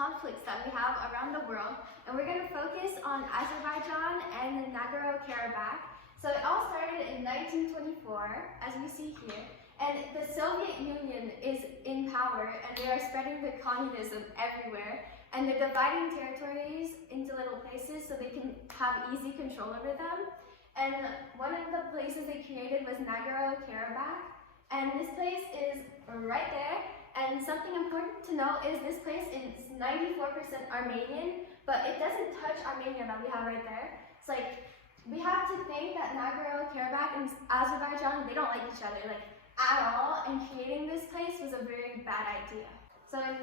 conflicts that we have around the world, and we're going to focus on Azerbaijan and the Nagaro Karabakh. So it all started in 1924, as we see here, and the Soviet Union is in power, and they are spreading the communism everywhere, and they're dividing territories into little places so they can have easy control over them. And one of the places they created was Nagaro Karabakh, and this place is right there. And something important to note is this place is 94% Armenian, but it doesn't touch Armenia that we have right there. It's like, we have to think that Nagaro Karabakh and Azerbaijan, they don't like each other, like, at all, and creating this place was a very bad idea. So in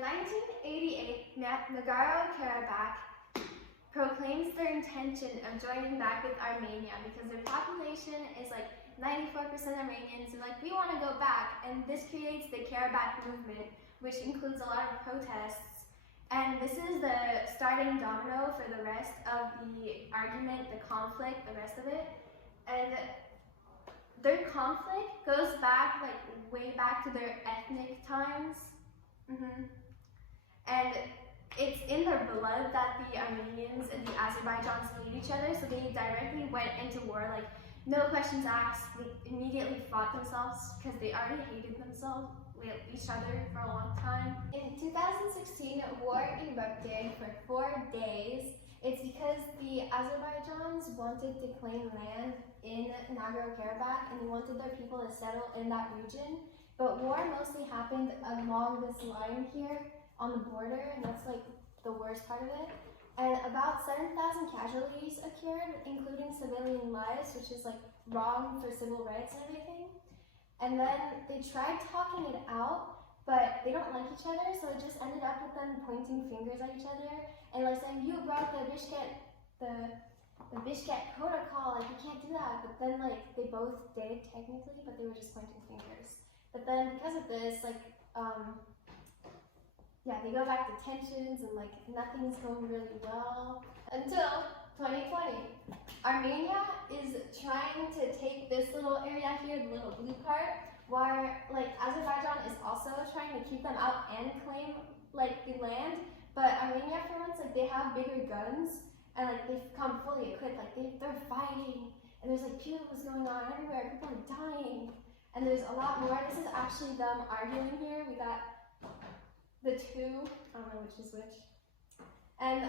1988, Nagaro Karabakh proclaims their intention of joining back with Armenia because their population is like 94% Armenians, and like, we want to go back, and this creates the Karabakh movement, which includes a lot of protests. And this is the starting domino for the rest of the argument, the conflict, the rest of it. And their conflict goes back, like, way back to their ethnic times. And it's in their blood that the Armenians and the Azerbaijanis hate each other, so they directly went into war, like, no questions asked. They immediately fought themselves because they already hated themselves with each other for a long time. In 2016, war erupted for 4 days. It's because the Azerbaijanis wanted to claim land in Nagaro Karabakh, and they wanted their people to settle in that region. But war mostly happened along this line here on the border, and that's like the worst part of it. And about 7,000 casualties occurred, including civilian lives, which is like wrong for civil rights and everything. And then they tried talking it out, but they don't like each other, so it just ended up with them pointing fingers at each other and like saying, you broke the Bishkek protocol, like, you can't do that. But then, like, they both did technically, but they were just pointing fingers. But then because of this, like, yeah, they go back to tensions, and like, nothing's going really well until 2020. Armenia is trying to take this little area here, the little blue part, where like Azerbaijan is also trying to keep them out and claim like the land. But Armenia, for once, like, they have bigger guns, and like, they've come fully equipped. Like, they're fighting, and there's like pupils going on everywhere. People are dying, and there's a lot more. This is actually them arguing here. We got the two, I don't know which is which. And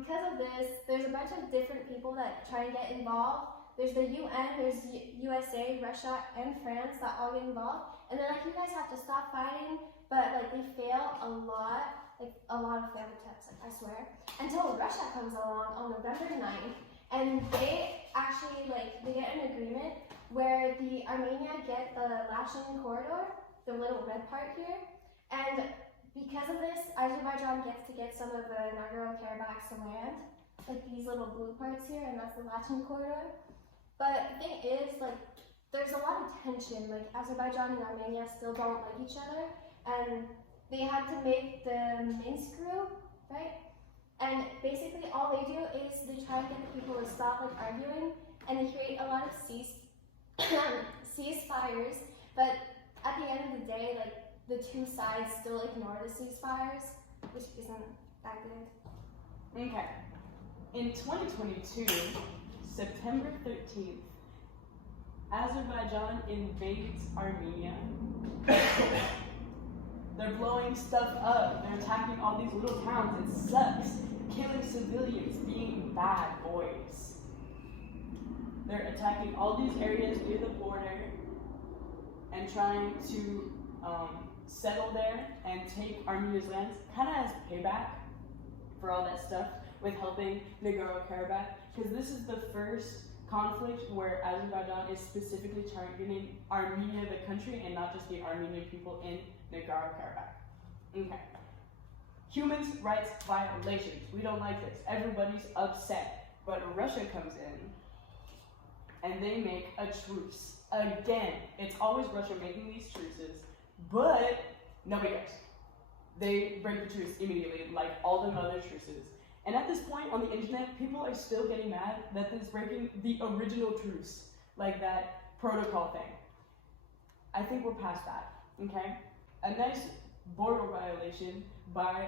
because of this, there's a bunch of different people that try to get involved. There's the UN, there's USA, Russia, and France that all get involved. And they're like, you guys have to stop fighting, but like, they fail a lot, like a lot of failed attempts, like, I swear. Until Russia comes along on November 9th, and they actually, like, they get an agreement where the Armenia get the Lachin corridor, the little red part here, and because of this, Azerbaijan gets to get some of the Nagaro Karabakh's land, like these little blue parts here, and that's the Lachin corridor. But the thing is, like, there's a lot of tension. Like, Azerbaijan and Armenia still don't like each other, and they had to make the Minsk group, right? And basically all they do is they try to get the people to stop like arguing, and they create a lot of ceasefires, but at the end of the day, like, the two sides still ignore the ceasefires, which isn't that good. Okay. In 2022, September 13th, Azerbaijan invades Armenia. They're blowing stuff up. They're attacking all these little towns. It sucks. Killing civilians, being bad boys. They're attacking all these areas near the border and trying to settle there and take Armenia's lands, kind of as payback for all that stuff with helping Nagaro Karabakh, because this is the first conflict where Azerbaijan is specifically targeting Armenia, the country, and not just the Armenian people in Nagaro Karabakh. Okay. Human rights violations. We don't like this. Everybody's upset. But Russia comes in and they make a truce. Again, it's always Russia making these truces, but nobody cares. They break the truce immediately, like all the other truces. And at this point on the internet, people are still getting mad that it's breaking the original truce, like that protocol thing. I think we're past that, okay? A nice border violation by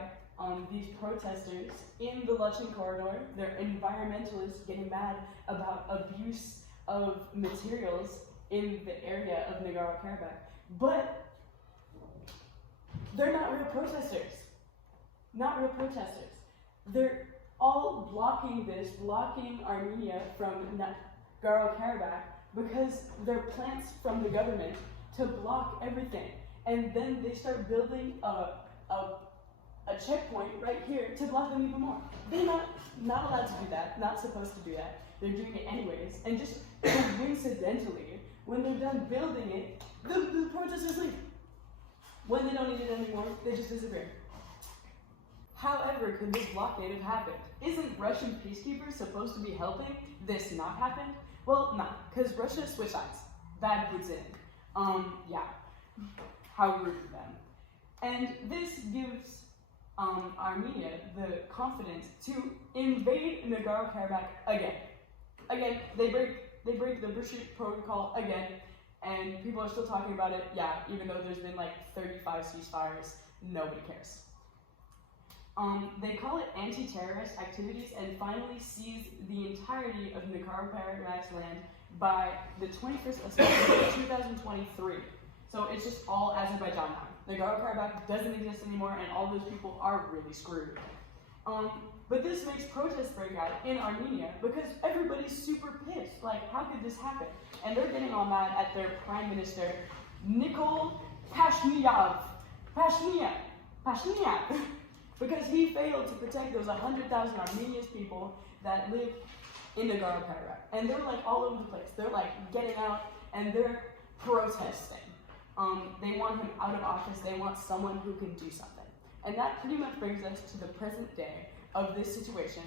these protesters in the Luchen corridor, they're environmentalists getting mad about abuse of materials in the area of Nagaro Karabakh. But they're not real protesters. Not real protesters. They're all blocking Armenia from Nagaro Karabakh because they're plants from the government to block everything. And then they start building a checkpoint right here to block them even more. They're not allowed to do that, not supposed to do that. They're doing it anyways. And just coincidentally, when they're done building it, the protesters leave. When they don't need it anymore, they just disappear. However, could this blockade have happened? Isn't Russian peacekeepers supposed to be helping this not happen? Well, no, because Russia switched sides. Bad Putin. Yeah. How rude of them. And this gives Armenia the confidence to invade Nagaro Karabakh again. Again, they break the British protocol again, and people are still talking about it. Yeah, even though there's been like 35 ceasefires, nobody cares. They call it anti-terrorist activities and finally seized the entirety of Nagaro Karabakh's land by the 21st of September 2023. So it's just all Azerbaijan now. Nagaro Karabakh doesn't exist anymore, and all those people are really screwed. But this makes protests break out in Armenia because everybody's super pissed. Like, how could this happen? And they're getting all mad at their prime minister, Nikol Pashinyan, because he failed to protect those 100,000 Armenian people that live in Nagaro Karabakh. And they're like all over the place. They're like getting out and they're protesting. They want him out of office. They want someone who can do something. And that pretty much brings us to the present day of this situation.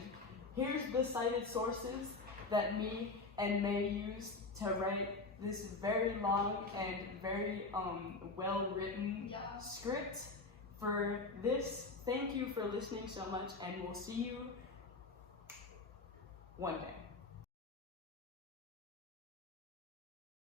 Here's the cited sources that me and May used to write this very long and very well-written script for this. Thank you for listening so much, and we'll see you one day.